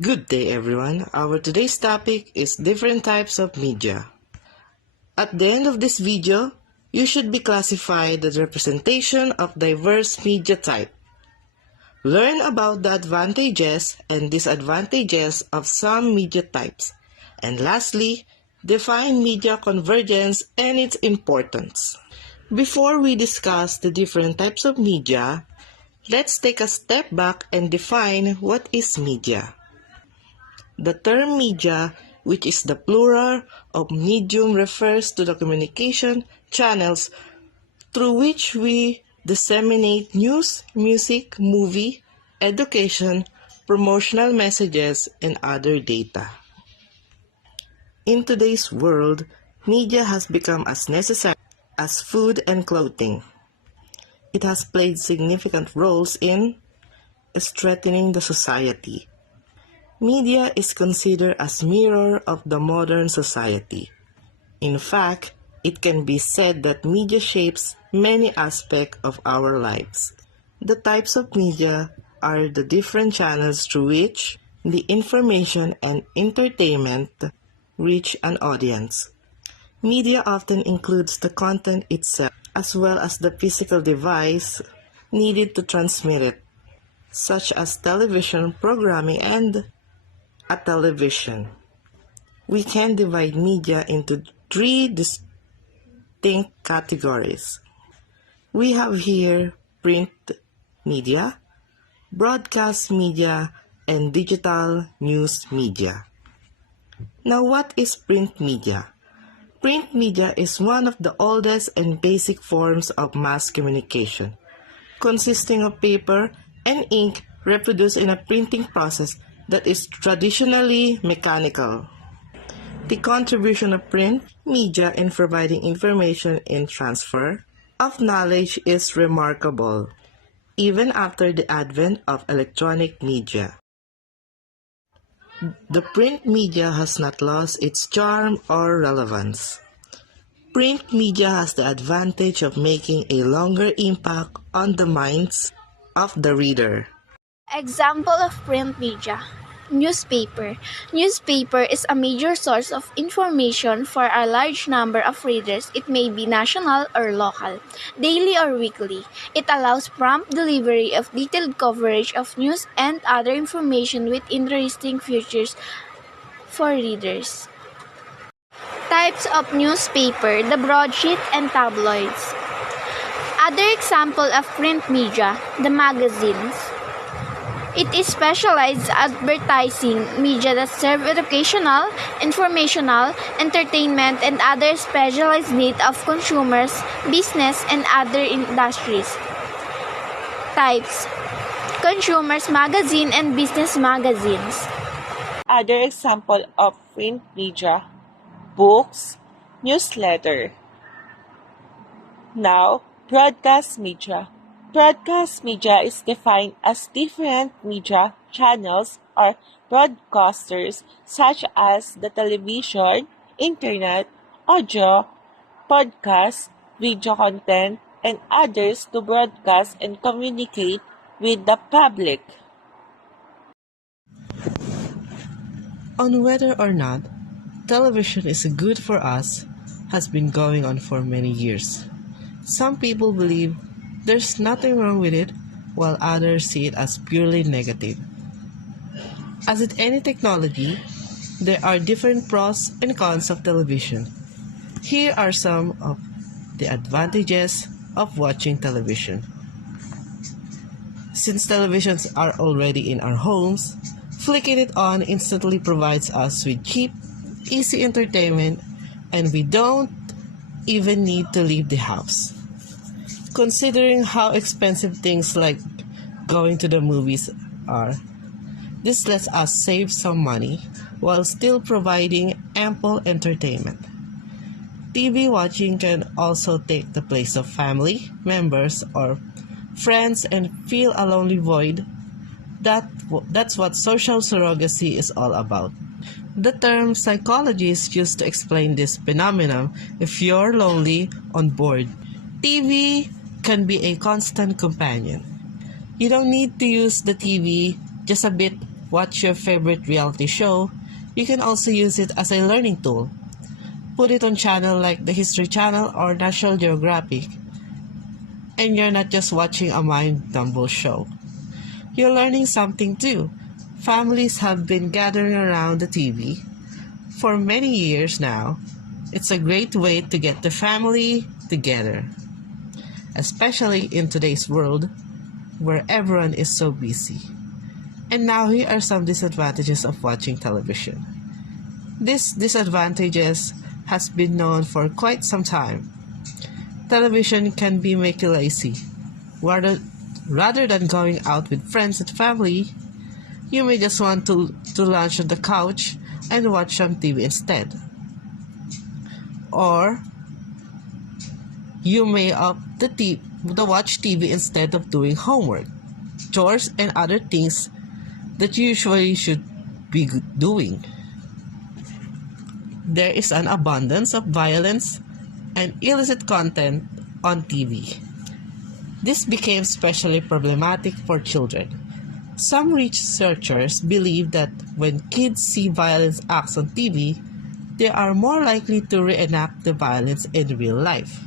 Good day everyone. Our today's topic is different types of media. At the end of this video, you should be classified as representation of diverse media type. Learn about the advantages and disadvantages of some media types. And lastly, define media convergence and its importance. Before we discuss the different types of media, let's take a step back and define what is media. The term media, which is the plural of medium, refers to the communication channels through which we disseminate news, music, movie, education, promotional messages, and other data. In today's world, media has become as necessary as food and clothing. It has played significant roles in strengthening the society. Media is considered as mirror of the modern society. In fact, it can be said that media shapes many aspects of our lives. The types of media are the different channels through which the information and entertainment reach an audience. Media often includes the content itself as well as the physical device needed to transmit it, such as television programming and a television. We can divide media into three distinct categories. We have here print media, broadcast media, and digital news media. Now, what is print media? Print media is one of the oldest and basic forms of mass communication, consisting of paper and ink reproduced in a printing process that is traditionally mechanical. The contribution of print media in providing information and transfer of knowledge is remarkable, even after the advent of electronic media. The print media has not lost its charm or relevance. Print media has the advantage of making a longer impact on the minds of the reader. Example of print media. Newspaper. Newspaper is a major source of information for a large number of readers. It may be national or local, daily or weekly. It allows prompt delivery of detailed coverage of news and other information with interesting features for readers. Types of newspaper, the broadsheet and tabloids. Other example of print media, the magazines. It is specialized advertising media that serve educational, informational, entertainment, and other specialized needs of consumers, business, and other industries. Types: consumers magazine and business magazines. Other example of print media, books, newsletter. Now, broadcast media. Broadcast media is defined as different media channels or broadcasters such as the television, internet, audio, podcast, video content, and others to broadcast and communicate with the public. On whether or not television is good for us has been going on for many years. Some people believe there's nothing wrong with it, while others see it as purely negative. As with any technology, there are different pros and cons of television. Here are some of the advantages of watching television. Since televisions are already in our homes, flicking it on instantly provides us with cheap, easy entertainment, and we don't even need to leave the house. Considering how expensive things like going to the movies are, this lets us save some money while still providing ample entertainment. TV watching can also take the place of family members or friends and fill a lonely void. That's what social surrogacy is all about. The term psychologists use to explain this phenomenon. If you're lonely on board, TV can be a constant companion. You don't need to use the TV just a bit watch your favorite reality show, you can also use it as a learning tool. Put it on channel like the History Channel or National Geographic, and you're not just watching a mind-number show. You're learning something too. Families have been gathering around the TV for many years now. It's a great way to get the family together, especially in today's world where everyone is so busy. And now here are some disadvantages of watching television. These disadvantages has been known for quite some time. Television can be make you lazy. Rather than going out with friends and family, you may just want to lounge on the couch and watch some TV instead. Or you may opt to watch TV instead of doing homework, chores, and other things that you usually should be doing. There is an abundance of violence and illicit content on TV. This became especially problematic for children. Some researchers believe that when kids see violence acts on TV, they are more likely to reenact the violence in real life.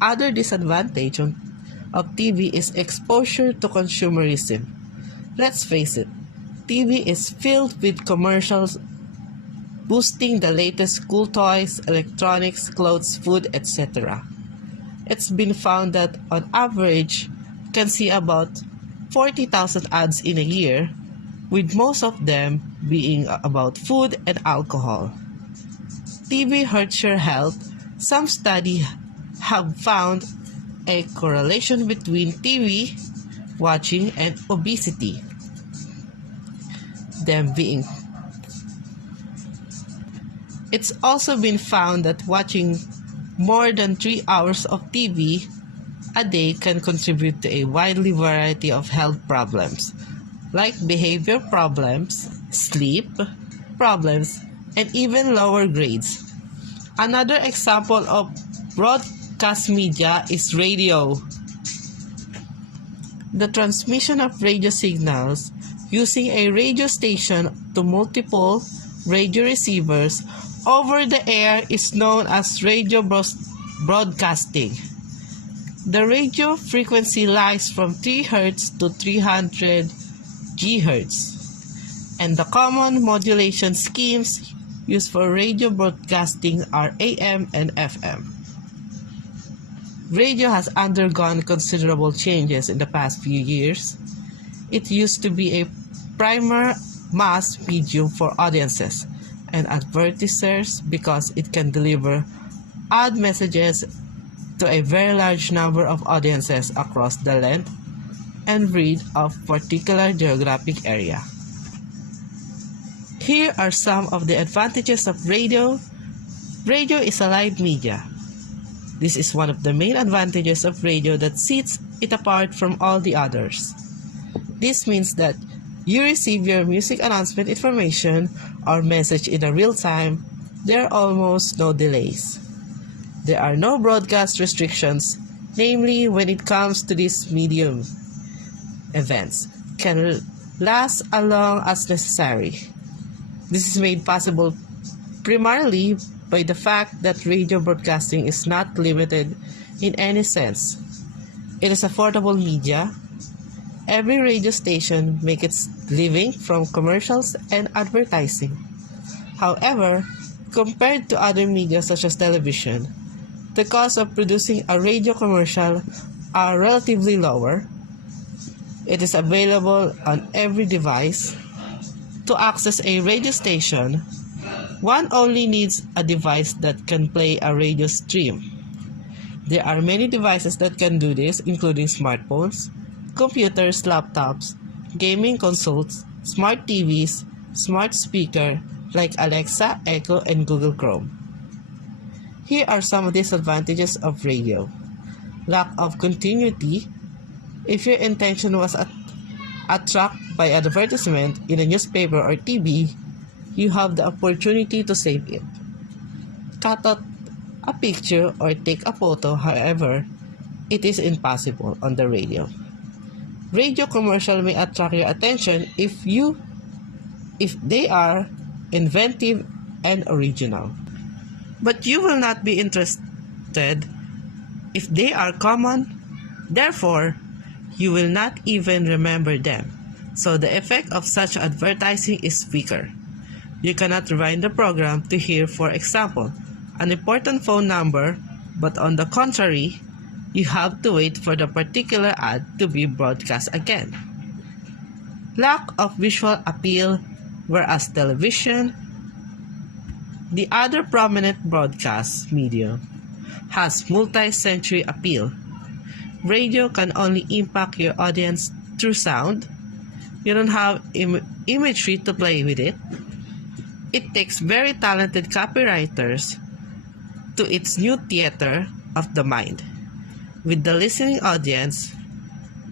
Other disadvantage of TV is exposure to consumerism. Let's face it, TV is filled with commercials boosting the latest cool toys, electronics, clothes, food, etc. It's been found that on average, you can see about 40,000 ads in a year, with most of them being about food and alcohol. TV hurts your health. Some studies have found a correlation between TV watching and obesity. It's also been found that watching more than 3 hours of TV a day can contribute to a widely variety of health problems, like behavior problems, sleep problems, and even lower grades. Another example of broadcast media is radio. The transmission of radio signals using a radio station to multiple radio receivers over the air is known as radio broadcasting. The radio frequency lies from 3 Hz to 300 GHz, and the common modulation schemes used for radio broadcasting are AM and FM. Radio has undergone considerable changes in the past few years. It used to be a primary mass medium for audiences and advertisers because it can deliver ad messages to a very large number of audiences across the length and breadth of particular geographic area. Here are some of the advantages of radio. Radio is a live media. This is one of the main advantages of radio that sets it apart from all the others. This means that you receive your music announcement information or message in a real time. There are almost no delays. There are no broadcast restrictions, namely when it comes to this medium. Events can last as long as necessary. This is made possible primarily by the fact that radio broadcasting is not limited in any sense. It is affordable media. Every radio station makes its living from commercials and advertising. However, compared to other media such as television, the cost of producing a radio commercial are relatively lower. It is available on every device. To access a radio station, one only needs a device that can play a radio stream. There are many devices that can do this, including smartphones, computers, laptops, gaming consoles, smart TVs, smart speaker like Alexa, Echo, and Google Chrome. Here are some disadvantages of radio. Lack of continuity. If your intention was attracted by advertisement in a newspaper or TV, you have the opportunity to save it. Cut out a picture or take a photo, however, it is impossible on the radio. Radio commercial may attract your attention if you if they are inventive and original. But you will not be interested if they are common. Therefore, you will not even remember them. So the effect of such advertising is weaker. You cannot rewind the program to hear, for example, an important phone number, but on the contrary, you have to wait for the particular ad to be broadcast again. Lack of visual appeal, whereas television, the other prominent broadcast medium, has multi-sensory appeal. Radio can only impact your audience through sound. You don't have imagery to play with it. It takes very talented copywriters to its new theater of the mind. With the listening audience,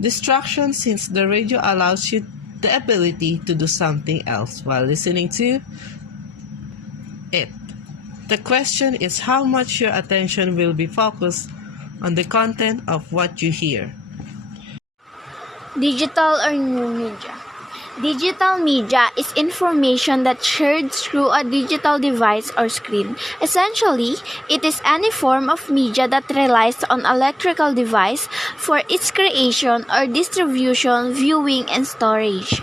distraction, since the radio allows you the ability to do something else while listening to it. The question is how much your attention will be focused on the content of what you hear. Digital or new media. Digital media is information that's shared through a digital device or screen. Essentially, it is any form of media that relies on electrical device for its creation or distribution, viewing, and storage.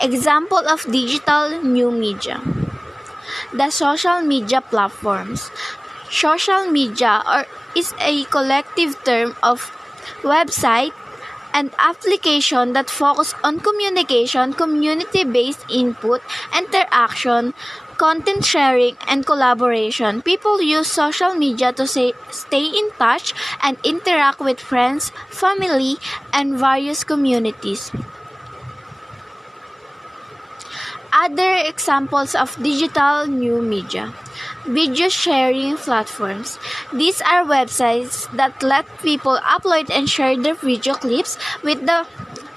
Example of digital new media. The social media platforms. Social media is a collective term of website and application that focus on communication, community-based input, interaction, content sharing, and collaboration. People use social media to stay in touch and interact with friends, family, and various communities. Other examples of digital new media. Video sharing platforms. These are websites that let people upload and share their video clips with the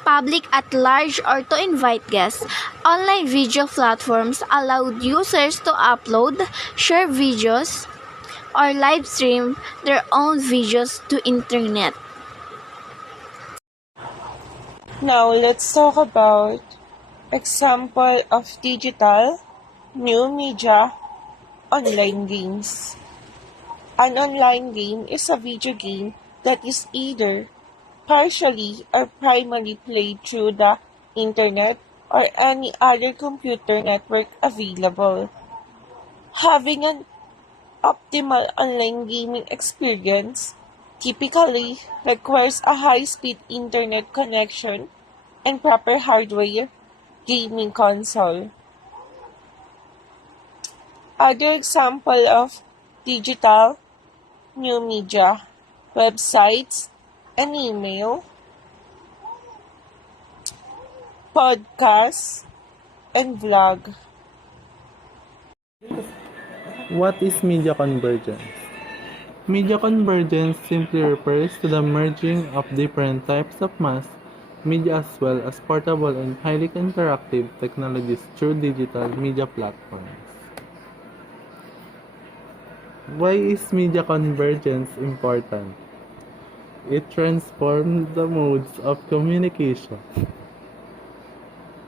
public at large or to invite guests. Online video platforms allowed users to upload, share videos, or live stream their own videos to internet. Now, let's talk about example of digital new media. Online games. An online game is a video game that is either partially or primarily played through the internet or any other computer network available. Having an optimal online gaming experience typically requires a high-speed internet connection and proper hardware gaming console. Other example of digital new media, websites and email, podcasts, and vlog. What is media convergence? Media convergence simply refers to the merging of different types of mass media as well as portable and highly interactive technologies through digital media platforms. Why is media convergence important? It transforms the modes of communication,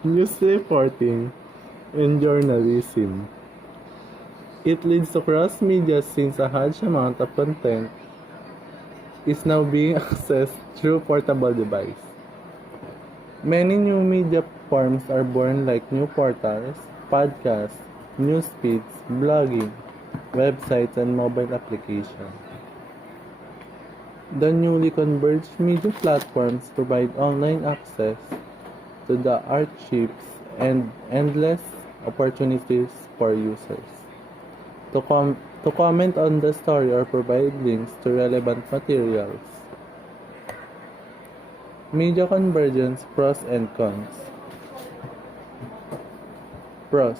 news reporting, and journalism. It leads to cross-media since a large amount of content is now being accessed through portable device. Many new media forms are born like new portals, podcasts, news feeds, blogging, websites, and mobile applications. The newly converged media platforms provide online access to the archives and endless opportunities for users to comment on the story or provide links to relevant materials. Media convergence pros and cons. Pros: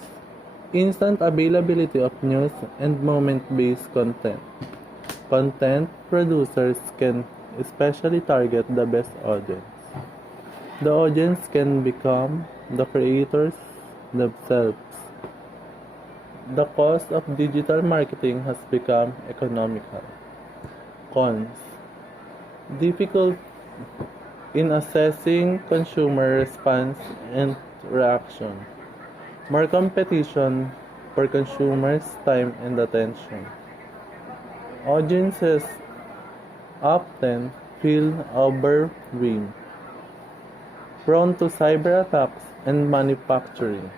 instant availability of news and moment-based content. Content producers can especially target the best audience. The audience can become the creators themselves. The cost of digital marketing has become economical. Cons: difficult in assessing consumer response and reaction. more competition for consumers' time and attention. Audiences often feel overwhelmed, prone to cyber attacks and manufacturing.